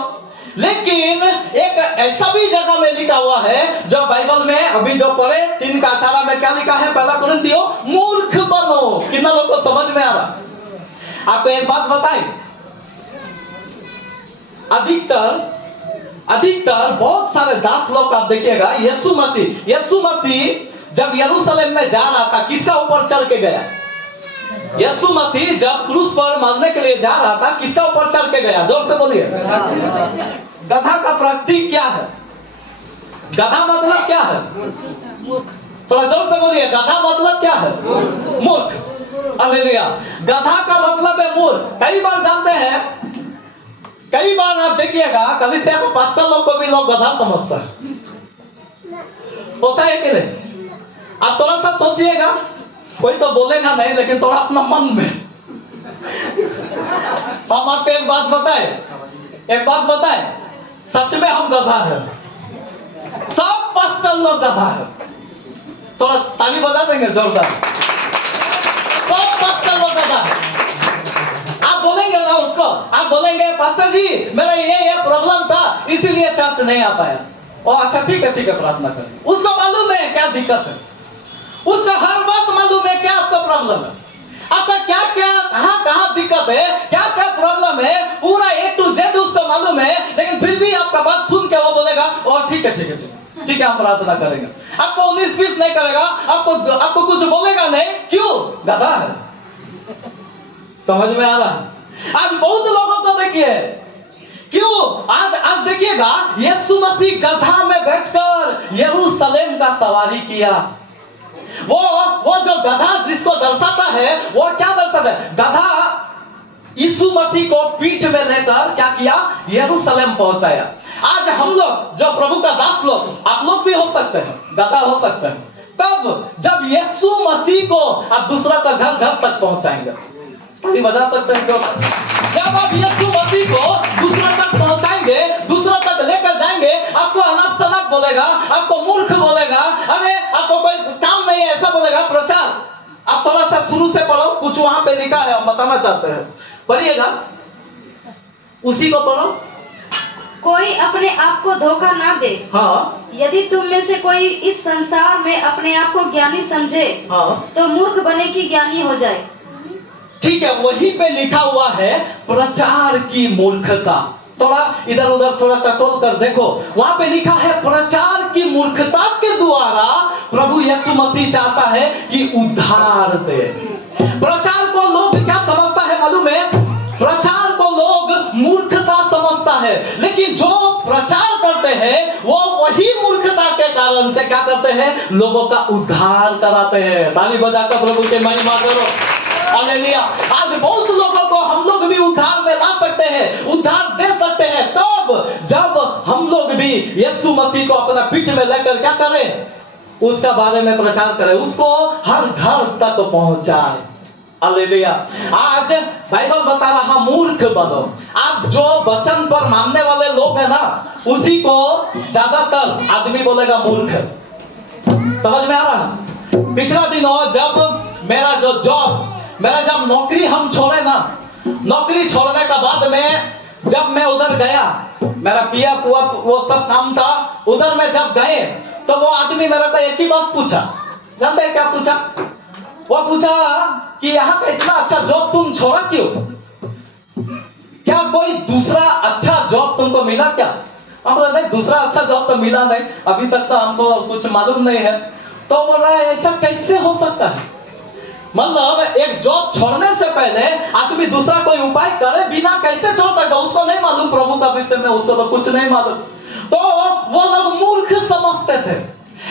लेकिन एक ऐसा भी जगह में लिखा हुआ है जो बाइबल में अभी जो पढ़े 3 का 18 में क्या लिखा है? 1 कुरिन्थियों, मूर्ख बनो। कितना लोगों को समझ में आ रहा? आपको एक बात बताएं, अधिकतर बहुत सारे दास लोग आप देखिएगा, यीशु मसीह जब यरूशलेम में जा रहा था, किसका ऊपर चढ़ के गया? यीशु मसीह जब क्रूस पर मरने के लिए जा रहा था, किसका ऊपर चढ़ के गया? जोर से बोलिए। गधा का प्रतीक क्या है? गधा मतलब क्या है? थोड़ा जोर से बोलिए, गधा मतलब क्या है? मूर्ख। हालेलुया। गधा का मतलब है मूर्ख। कई बार जानते हैं, कई बार आप देखिएगा कलीसिया को पास्टर लोग को भी लोग गधा समझता है। होता है कि नहीं? आप थोड़ा सा सोचिएगा, कोई तो बोलेगा नहीं, लेकिन थोड़ा अपना मन में। हम आपको एक बात बताएं, सच में हम गधा है। सब पास्टर लोग गधा है। थोड़ा ताली बजा देंगे जोरदार। सब पास्टर लोग गधा है। आप बोलेंगे ना उसको, आप बोलेंगे पास्टर जी मेरा ये प्रॉब्लम था, इसीलिए चर्च नहीं आ पाया। ओ अच्छा ठीक है प्रार्थना करें। उसको मालूम है क्या दिक्कत है, उसका हर बात मालूम है क्या आपका प्रॉब्लम है। आपका क्या क्या कहाँ कहाँ दिक्कत है, क्या क्या प्रॉब्लम है, पूरा A to Z उसको मालूम है, लेकिन फिर भी आपका बात सुन के वो बोलेगा और ठीक है ठीक है ठीक है ठीक है, हम प्रार्थना करेंगे। आपको 19-20 नहीं करेगा, आपको कुछ बोलेगा नहीं। क्यों? गधा है। समझ में आ रहा? आज बहुत लोगों को देखिए, क्यों आज देखिएगा, यीशु मसीह गधा में बैठकर यरूशलेम का सवारी किया। वो जो गधा जिसको दर्शाता है, वो क्या दर्शाता है? गधा यीशु मसीह को पीठ में लेकर क्या किया? यरूशलेम पहुंचाया। आज हम लोग जो प्रभु का दास लोग, आप लोग भी हो सकते हैं, गधा हो सकते हैं। कब? जब यीशु मसीह को आप दूसरा का घर घर तक पहुंचाएंगे। ताली बजा सकते हैं क्यों? जब आप यीशु मसीह को दूसरा तक पहुंचाएंगे, दूसरा तक लेकर जाएंगे, आपको अनाप शनाप बोलेगा, आपको मूर्ख बोलेगा, अरे आपको कोई काम नहीं है ऐसा बोलेगा। प्रचार आप थोड़ा सा शुरू से पढ़ो, कुछ वहां पे लिखा है, हम बताना चाहते हैं, पढ़िएगा, उसी को पढ़ो। कोई अपने आप को धोखा ना दे। हाँ यदि तुम में से कोई इस संसार में अपने आप को ज्ञानी समझे, हाँ, तो मूर्ख बने की ज्ञानी हो जाए। ठीक है, वहीं पे लिखा हुआ है प्रचार की मूर्खता। थोड़ा इधर उधर थोड़ा टटोल कर देखो, वहां पे लिखा है प्रचार की मूर्खता के द्वारा प्रभु यीशु मसीह चाहता है कि उद्धार दे। प्रचार को लोग क्या समझता है मालूम है? प्रचार को लोग मूर्खता समझता है, लेकिन जो प्रचार करते हैं वो वही मूर्खता के कारण से क्या करते हैं? लोगों का उद्धार कराते हैं। ताली बजाकर प्रभु के महिमा करो। हालेलुया। आज बहुत लोगों को हम लोग भी उद्धार में ला सकते हैं, उद्धार दे सकते हैं। कब? जब हम लोग भी यीशु मसीह को अपना पीठ में लेकर क्या करें? उसका बारे में प्रचार करें, उसको हर घर तक पहुंचाएं। हालेलुया। आज बाइबल बता रहा मूर्ख बनो। आप जो वचन पर मानने वाले लोग हैं ना, उसी को ज्यादातर आदमी बोलेगा मूर्ख। समझ में आ रहा? पिछला दिनों जब मेरा जब नौकरी हम छोड़े ना, नौकरी छोड़ने का बाद में जब मैं उधर गया, मेरा पीएफ वो सब काम था, उधर में जब गए तो वो आदमी मेरे को एक ही बात पूछा। जानते हैं क्या पूछा? वो पूछा कि यहाँ का इतना अच्छा जॉब तुम छोड़ा क्यों? क्या कोई दूसरा अच्छा जॉब तुमको मिला क्या? हम बोला नहीं, दूसरा अच्छा जॉब तो मिला नहीं, अभी तक तो हमको कुछ मालूम नहीं है। तो बोल रहा है ऐसा कैसे हो सकता है? मतलब एक जॉब छोड़ने से पहले आदमी दूसरा कोई उपाय करे बिना कैसे छोड़ सकता? उसको नहीं मालूम प्रभु का विषय में, उसको तो कुछ नहीं मालूम। तो वो लोग मूर्ख समझते थे।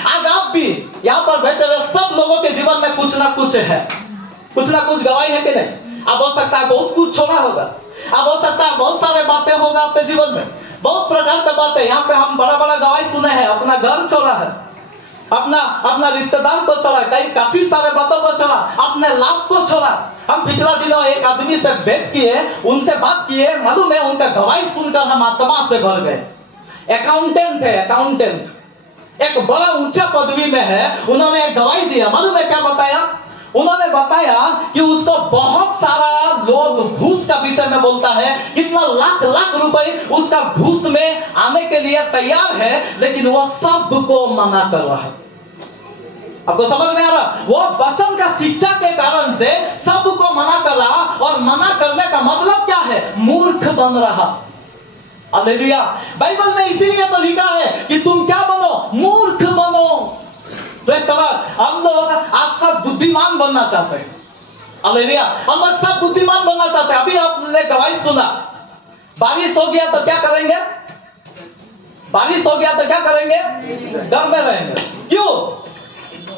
आज आप भी यहाँ पर बैठे हुए सब लोगों के जीवन में कुछ ना कुछ है, कुछ ना कुछ गवाही है कि नहीं? अब हो सकता है बहुत कुछ छोड़ा होगा, अब हो सकता है बहुत सारे बातें होगा आपके जीवन में, बहुत प्रकार की बातें। यहाँ पे हम बड़ा बड़ा गवाही सुने हैं, अपना घर छोड़ा है, अपना रिश्तेदार को छोड़ा, कई काफी सारे बातों को छोड़ा, अपने लाभ को छोड़ा। हम पिछला दिनों एक आदमी से भेंट किए, उनसे बात किए, मालूम है उनका गवाही सुनकर हम आत्मा से भर गए। अकाउंटेंट है, अकाउंटेंट, एक बड़ा ऊंचा पदवी में है। उन्होंने एक गवाही दिया, मालूम है क्या बताया? उन्होंने बताया कि उसको बहुत सारा लोग घूस का विषय में बोलता है, कितना लाख लाख रुपए उसका घूस में आने के लिए तैयार है, लेकिन वह सबको मना कर रहा है। आपको समझ में आ रहा? वो वचन का शिक्षा के कारण से सबको मना कर रहा, और मना करने का मतलब क्या है? मूर्ख बन रहा। हालेलुया। बाइबल में इसीलिए तो लिखा है कि तुम क्या बनो? मूर्ख बनो। Praise the Lord. हम लोग आज सब बुद्धिमान बनना चाहते हैं। हालेलुया। हम लोग सब बुद्धिमान बनना चाहते हैं। अभी आपने गवाही सुना, बारिश हो गया तो क्या करेंगे? बारिश हो गया तो क्या करेंगे? घर में रहेंगे। क्यों?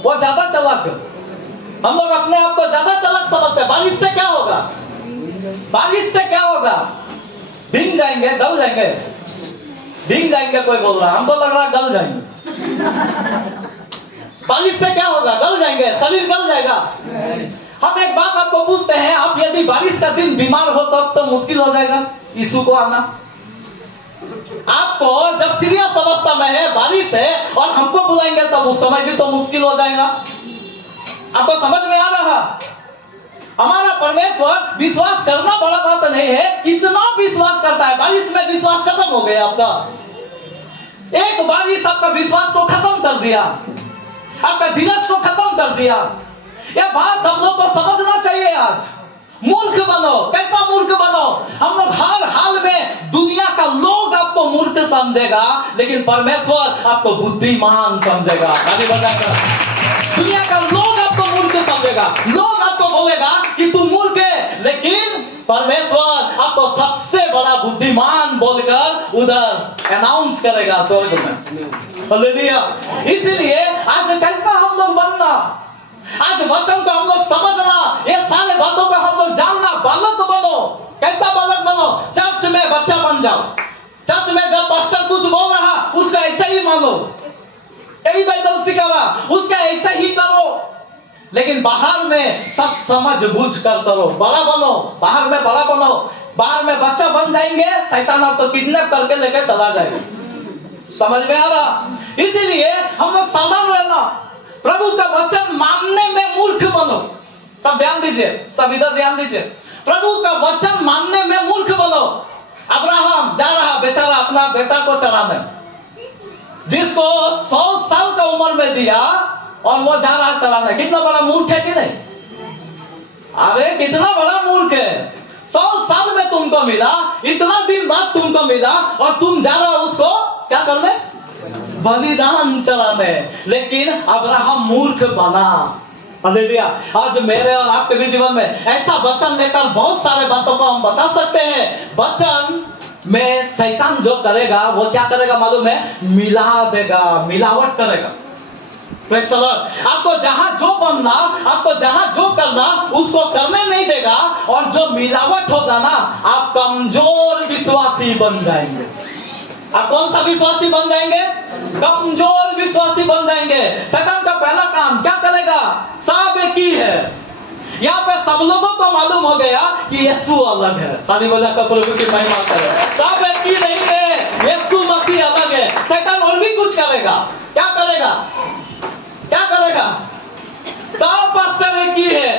वो ज्यादा चालाक है। हम लोग अपने आप को ज्यादा चालाक समझते हैं। बारिश से क्या होगा? बारिश से क्या होगा? भीग जाएंगे, गल जाएंगे। भीग जाएंगे कोई बोल रहा, हमको लग रहा गल जाएंगे। बारिश से क्या होगा? गल जाएंगे, शरीर गल जाएगा। हम एक बात आपको पूछते हैं, आप यदि बारिश का दिन बीमार हो तब तो मुश्किल हो जाएगा यीशु को आना। आपको जब सीरियस अवस्था में है, बारिश है, और हमको बुलाएंगे तब उस समय भी तो मुश्किल हो जाएगा। आपको समझ में आ रहा? हमारा परमेश्वर विश्वास करना बड़ा बात नहीं है, कितना विश्वास करता है। बारिश में विश्वास खत्म हो गया आपका। एक बारिश आपका विश्वास को खत्म कर दिया, आपका धीरज को खत्म कर दिया। यह बात हम लोग को समझना चाहिए। आज मूर्ख बनो। कैसा मूर्ख बनो? हम लोग हर हाल में, दुनिया का लोग आपको मूर्ख समझेगा, लेकिन परमेश्वर आपको बुद्धिमान समझेगा। ताली बजाकर। दुनिया का लोग आपको मूर्ख समझेगा, लोग आपको बोलेगा कि तू मूर्ख है, लेकिन परमेश्वर आपको सबसे बड़ा बुद्धिमान बोलकर उधर अनाउंस करेगा स्वर्ग में। हालेलुया। इसलिए आज कैसा हम लोग बनना, आज वचन को हम लोग समझना, ये सारे बातों को हम लोग जानना। बालक बनो। कैसा बालक बनो? चर्च में बच्चा बन जाओ। चर्च में जब पास्टर कुछ बोल रहा, उसका ऐसा ही मानो। यही बाइबल सिखा रहा, उसका ऐसा ही करो। लेकिन बाहर में सब समझ बूझ कर करो। बड़ा बनो। बाहर में बड़ा बनो। बाहर में बच्चा बन जाएंगे, शैतान आपको किडनैप करके लेकर चला जाएगा। समझ में आ रहा? इसीलिए हम लोग सावधान रहना। प्रभु का वचन मानने में मूर्ख बनो। सब ध्यान दीजिए, सब इधर ध्यान दीजिए। प्रभु का वचन मानने में मूर्ख बनो। अब्राहम जा रहा बेचारा अपना बेटा को चढ़ाने, जिसको 100 साल का उम्र में दिया, और वो जा रहा चढ़ाने। कितना बड़ा मूर्ख है कि नहीं? अरे कितना बड़ा मूर्ख है। 100 साल में तुमको मिला, इतना दिन बाद तुमको मिला, और तुम जा रहा उसको क्या करने? बलिदान चढ़ाने। लेकिन अब्राहम मूर्ख बना। हालेलुया। आज मेरे और आपके भी जीवन में ऐसा वचन लेकर बहुत सारे बातों को हम बता सकते हैं। वचन में शैतान जो करेगा, वो क्या करेगा मालूम है? मिला देगा, मिलावट करेगा। Praise the Lord. आपको जहां जो बनना, आपको जहां जो करना, उसको करने नहीं देगा। और जो मिलावट होगा ना, आप कमजोर विश्वासी बन जाएंगे। आप कौन सा विश्वासी बन जाएंगे? कमजोर विश्वासी बन जाएंगे। शैतान का पहला काम क्या करेगा? सब एक ही है। यहाँ पे सब लोगों को मालूम हो गया कि यीशु अलग है। ताली बजाकर प्रभु की महिमा करें। सब एक ही नहीं है, यीशु मसीह अलग है। शैतान और भी कुछ करेगा। क्या करेगा? क्या करेगा? सब पास्टर एक ही है,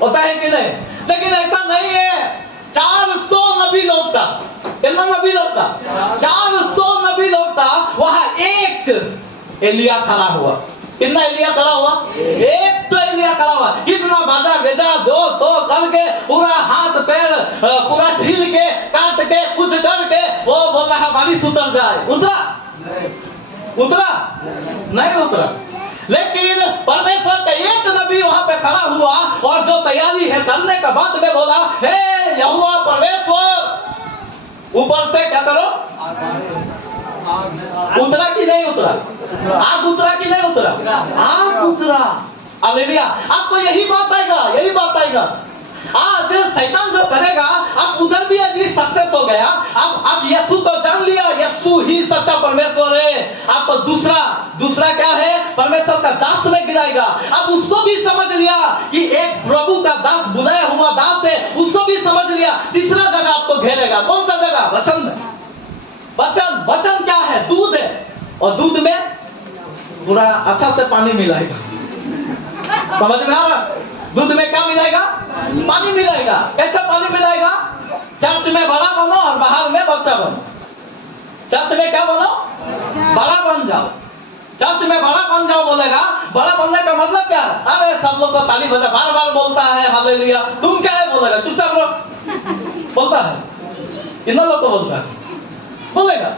होता है कि नहीं? लेकिन ऐसा नहीं है। 400 नबी लोग था। कितना नबी लोग था? 400 नबी लोग था। वहां एक एलिया खड़ा हुआ। कितना एलिया खड़ा हुआ? एक तो एलिया खड़ा हुआ। कितना बाजा गजा जो सो करके, पूरा हाथ पैर पूरा छील के, काट के, कुछ करके, वो बोल रहा बारिश उतर जाए। उतरा? उतरा? नहीं उतरा। लेकिन परमेश्वर का एक नबी वहां पे खड़ा हुआ, और जो तैयारी है करने का बाद में बोला, हे यहोवा परमेश्वर, ऊपर से क्या करो? उतरा कि नहीं उतरा? आग उतरा कि नहीं उतरा? आग उतरा। हालेलुया। आपको यही बात आएगा, यही बात आएगा। आज शैतान जो करेगा, आप उधर भी यदि सक्सेस हो गया, आप यीशु को जान लिया, यीशु ही सच्चा परमेश्वर है, आपको दूसरा क्या है? परमेश्वर का दास में गिराएगा। आप उसको भी समझ लिया कि एक प्रभु का दास, बुलाया हुआ दास है, उसको भी समझ लिया। तीसरा जगह आपको घेरेगा। कौन सा जगह? वचन में। वचन क्या है? दूध है। और दूध में पूरा अच्छा से पानी मिलाएगा। समझ में आ रहा? दूध में क्या मिलाएगा? पानी मिलाएगा। कैसा पानी मिलाएगा? चर्च में बड़ा बनो और बाहर में बच्चा बनो। चर्च में क्या बनो? बड़ा बन जाओ। चर्च में बड़ा बन जाओ बोलेगा। बड़ा बनने का मतलब क्या है? अरे सब लोग को ताली बजा, बार बार बोलता है हालेलुया। तुम क्या है बोलेगा? चुपचाप रहो। बोलता है, कितना लोग को बोलता है? बोलेगा।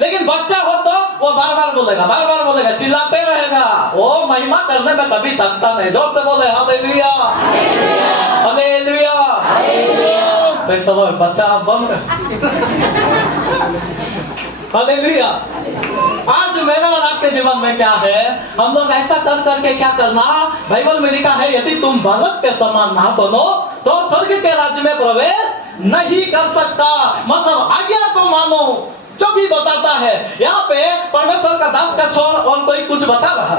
लेकिन बच्चा हो तो वो बार बार बोलेगा, चिल्लाते रहेगा। वो महिमा करने में कभी थकता नहीं। जोर से बोले hallelujah, hallelujah, praise the Lord. बच्चा बन गया। हालेलुया। आज मेरे और आपके जीवन में क्या है? हम लोग ऐसा कर करके क्या करना? बाइबल में लिखा है, यदि तुम बालक के समान ना बनो तो स्वर्ग के राज्य में प्रवेश नहीं कर सकता। मतलब आज्ञा को मानो, जो भी बताता है। यहाँ पे परमेश्वर का दास का छोड़ और कोई कुछ बता रहा,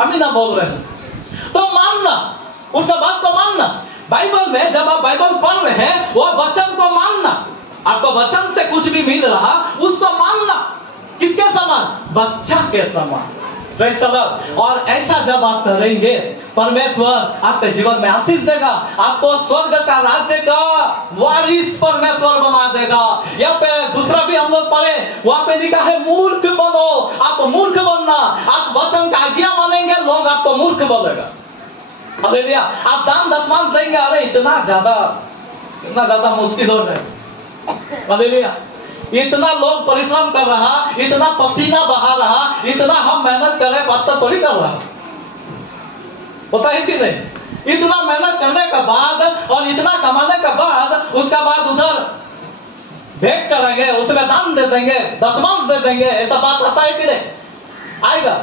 अभी ना बोल रहे हैं, तो मानना, उसका बात को मानना। बाइबल में जब आप बाइबल पढ़ रहे हैं, वो वचन को मानना। आपको वचन से कुछ भी मिल रहा, उसको मानना। किसके समान? बच्चा के समान। Praise the Lord. और ऐसा जब आप करेंगे, परमेश्वर आपके जीवन में आशीष देगा। आपको स्वर्ग का राज्य का वारिस परमेश्वर बना देगा। यहाँ पे दूसरा भी हम लोग पढ़े, वहां पे लिखा है मूर्ख बनो। आप मूर्ख बनना। आप वचन का आज्ञा मानेंगे, लोग आपको मूर्ख बोलेगा। हालेलुया। आप दान दशमांश देंगे, अरे इतना ज्यादा मुश्किल हो जाए। हालेलुया। इतना लोग परिश्रम कर रहा, इतना पसीना बहा रहा, इतना हम मेहनत कर रहे, पास्टर थोड़ी कर रहा, पता है कि नहीं? इतना मेहनत करने के बाद और इतना कमाने के बाद उसका बाद उधर भेंट चढ़ाएंगे, उसमें दान दे देंगे, दशमांश दे देंगे, ऐसा बात आता है कि नहीं? आएगा।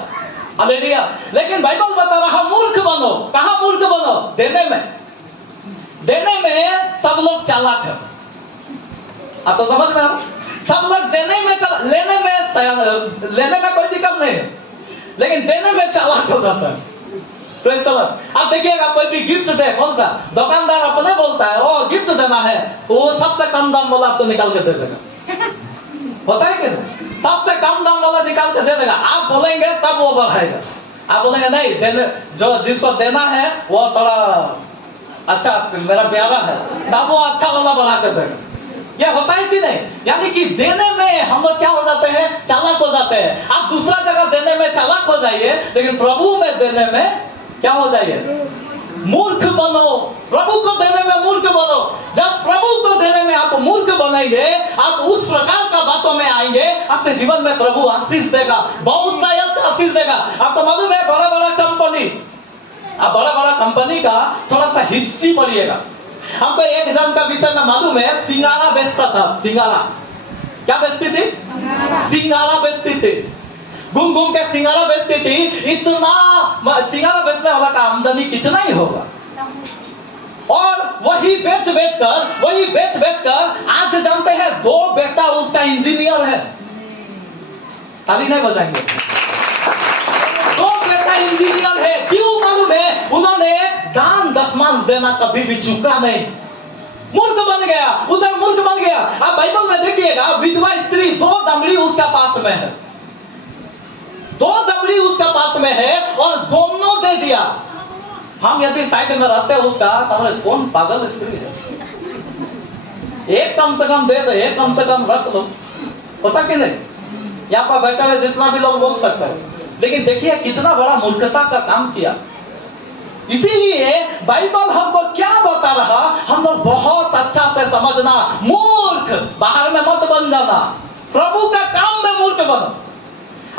हालेलुया। लेकिन बाइबल बता रहा मूर्ख बनो। कहां मूर्ख बनो? देने में सब लोग चालाक है। आप तो समझ में आ रहा? सब लोग देने में लेने में कोई दिक्कत नहीं है, लेकिन देने में चालाक हो जाता है। Praise the Lord. आप देखिएगा कोई भी गिफ्ट दे, कौन सा दुकानदार अपने बोलता है वो गिफ्ट देना है, वो सबसे कम दाम वाला आपको निकाल के दे देगा, होता है कि नहीं? सबसे कम दाम वाला निकाल के दे देगा। आप बोलेंगे तब वो बढ़ाएगा। आप बोलेंगे नहीं, देने जो जिसको देना है वो थोड़ा अच्छा मेरा प्यारा है, तब वो अच्छा वाला बढ़ा कर देगा। यह होता है कि नहीं? यानी कि देने में हम लोग क्या हो जाते हैं? चालाक हो जाते हैं। आप दूसरा जगह देने में चालाक हो जाइए, लेकिन प्रभु में देने में क्या हो जाइए? मूर्ख बनो। प्रभु को देने में मूर्ख बनो। जब प्रभु को देने में आप मूर्ख बनेंगे, आप उस प्रकार का बातों में आएंगे, अपने जीवन में प्रभु आशीष देगा, बहुत लायक आशीष देगा। आपको मालूम है बड़ा बड़ा कंपनी, आप बड़ा बड़ा कंपनी का थोड़ा सा हिस्ट्री पढ़िएगा। हमको एक जन का विषय में मालूम है, सिंगारा बेचता था। सिंगारा क्या बेचती थी? सिंगारा बेचती थी। घूम घूम के सिंगारा बेचती थी। इतना सिंगारा बेचने वाला का आमदनी कितना ही होगा। और वही बेच बेच कर आज जानते हैं 2 बेटा उसका इंजीनियर है। ताली नहीं बजाएंगे? 2 बेटा इंजीनियर है। क्यों मालूम है? उन्होंने दान दशमांश देना कभी भी चूका नहीं। मूर्ख बन गया, उधर मूर्ख बन गया। आप बाइबल में देखिएगा, विधवा स्त्री 2 दमड़ी उसका पास में है, 2 दमड़ी उसका पास में है और दोनों दे दिया। हम यदि साइड में रहते उसका, तो कौन पागल स्त्री है? एक कम से कम दे दो, एक कम से कम रख लो, पता कि नहीं? यहाँ पर बैठे हुए जितना भी लोग बोल सकते हैं, लेकिन देखिए कितना बड़ा मूर्खता का काम किया। इसीलिए बाइबल हमको क्या बता रहा, हम लोग बहुत अच्छा से समझना। मूर्ख बाहर में मत बन जाना, प्रभु का काम में मूर्ख बनो।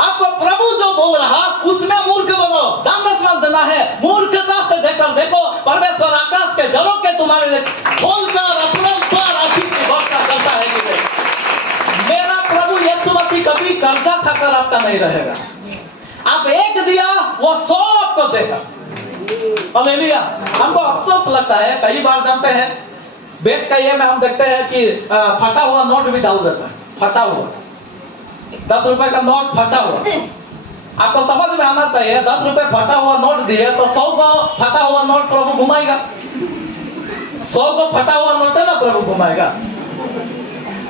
आपको प्रभु जो बोल रहा उसमें मूर्ख बनो। दान दशमांश देना है, मूर्खता से देकर देखो, परमेश्वर आकाश के जलों के तुम्हारे लिए खोलकर अपने ऊपर आशीष की वर्षा करता है कि नहीं? मेरा प्रभु यीशु मसीह कभी कर्जा खाकर आपका नहीं रहेगा। आप एक दिया वो 100 आपको देगा। हालेलुया। हमको अफसोस लगता है, कई बार जानते हैं बेट का ये में हम देखते हैं कि फटा हुआ नोट भी डाल देता है। फटा हुआ 10 रुपए का नोट फटा हुआ। आपको समझ में आना चाहिए, 10 रुपए फटा हुआ नोट दिए तो 100 को फटा हुआ नोट प्रभु घुमाएगा। 100 को फटा हुआ नोट है ना प्रभु घुमाएगा।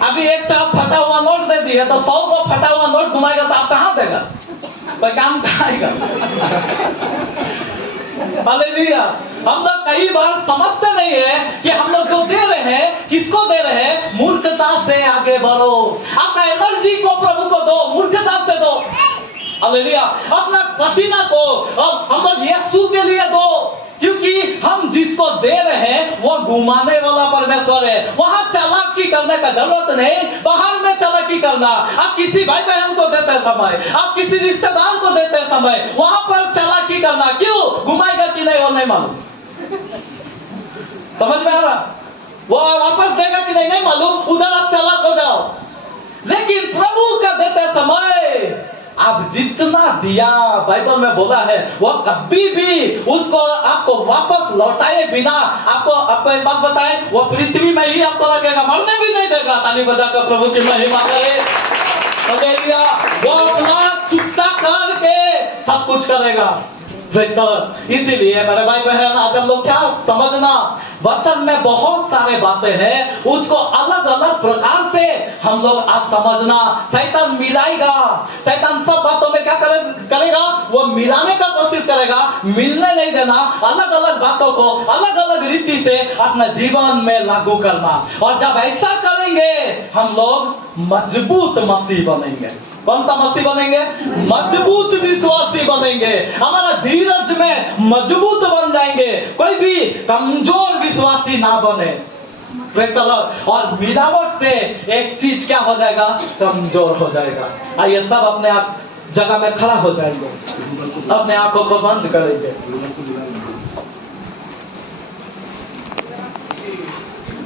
अभी एक चाप फटा हुआ नोट दे दिए तो 100 को फटा हुआ नोट घुमाएगा, तो आप कहां देगा? कोई काम कहां आएगा? हालेलुया। हम लोग कई बार समझते नहीं है कि हम लोग जो दे रहे हैं किसको दे रहे हैं। मूर्खता से आगे बढ़ो। अपना एनर्जी को प्रभु को दो, मूर्खता से दो। हालेलुया। अपना पसीना को अब हम लोग यीशु के लिए दो, क्योंकि हम जिसको दे रहे हैं वो घुमाने वाला परमेश्वर है। वहां चालाकी करने का जरूरत नहीं, बाहर में चालाकी करना। आप किसी भाई बहन को देते समय, आप किसी रिश्तेदार को देते समय वहां पर चालाकी करना। क्यों? घुमाएगा कि नहीं वो नहीं मालूम। समझ में आ रहा? वो वापस देगा कि नहीं मालूम, उधर आप चालाक हो जाओ। लेकिन प्रभु का देते समय आप जितना दिया, बाइबल में बोला है, वो कभी भी उसको आपको वापस लौटाए बिना, आपको एक बात बताए, वो पृथ्वी में ही आपको लगेगा, मरने भी नहीं देगा। ताली बजाकर प्रभु की महिमा करे। हालेलुया। वो अपना चुकता करके सब कुछ करेगा। इसीलिए मेरे भाई बहन, आज हम लोग क्या समझना, वचन में बहुत सारे बातें हैं, उसको अलग अलग प्रकार से हम लोग आज समझना। शैतान मिलाएगा, शैतान सब बातों में क्या करेगा? वो मिलाने का कोशिश करेगा, मिलने नहीं देना। अलग अलग बातों को अलग अलग रीति से अपने जीवन में लागू करना। और जब ऐसा करे जाएंगे हम लोग मजबूत मसीह बनेंगे। कौन सा मसीह बनेंगे? मजबूत विश्वासी बनेंगे। हमारा धीरज में मजबूत बन जाएंगे, कोई भी कमजोर विश्वासी ना बने। Praise the Lord। और मिलावट से एक चीज क्या हो जाएगा? कमजोर हो जाएगा। आइए सब अपने आप जगह में खड़ा हो जाएंगे, अपने आंखों को बंद करेंगे।